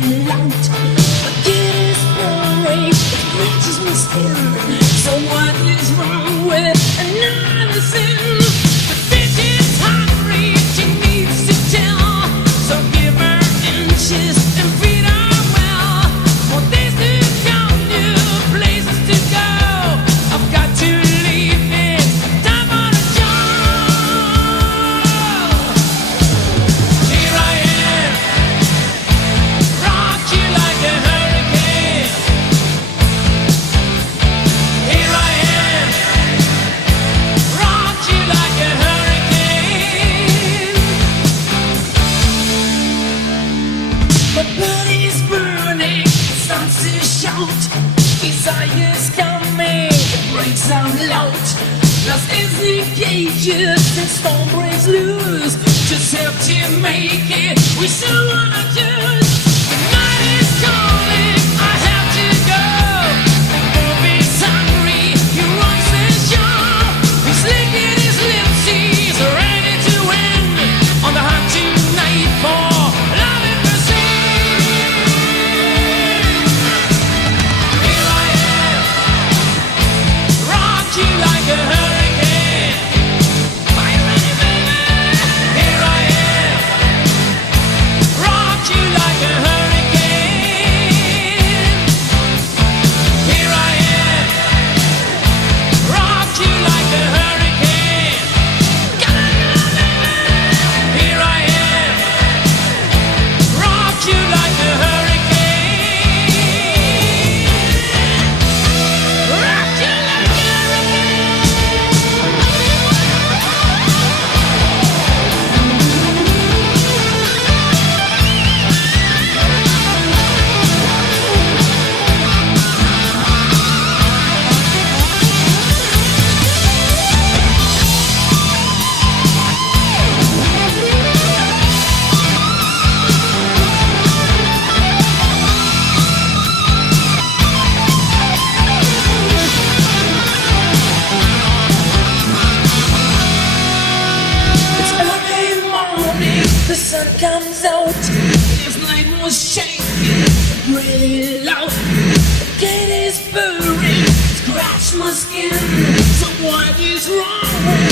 burning out. It is boring, it scratches my skin. So what is wrong with another sin? The bitch is hungry, she needs to tell. So give her inches and feed her well. For this is young new places to go. I've got to leave this time on a job. Here I am, rock you like a hurricane. Here I am, rock you like a hurricane. My body's burning, it starts to shout. Desire's coming, it breaks out loud. Lost is the cages, the storm breaks loose. Just help to make it, we still wanna choose. The night is calling, I have to go. The movie's hungry, he runs the show. He's licking his lips, he's ready to win. On the hunt tonight for love and mercy. Here I am, rock you like a hurricane. Are you ready, baby? Here I am, rock you like a hurricane. Here I am, rock you like a hurricane. Here I am, rock you like a hurricane. Rock you like a It's early morning, the sun comes out. This night was shaking, really loud. The gate is burning, scratch my skin. So what is wrong?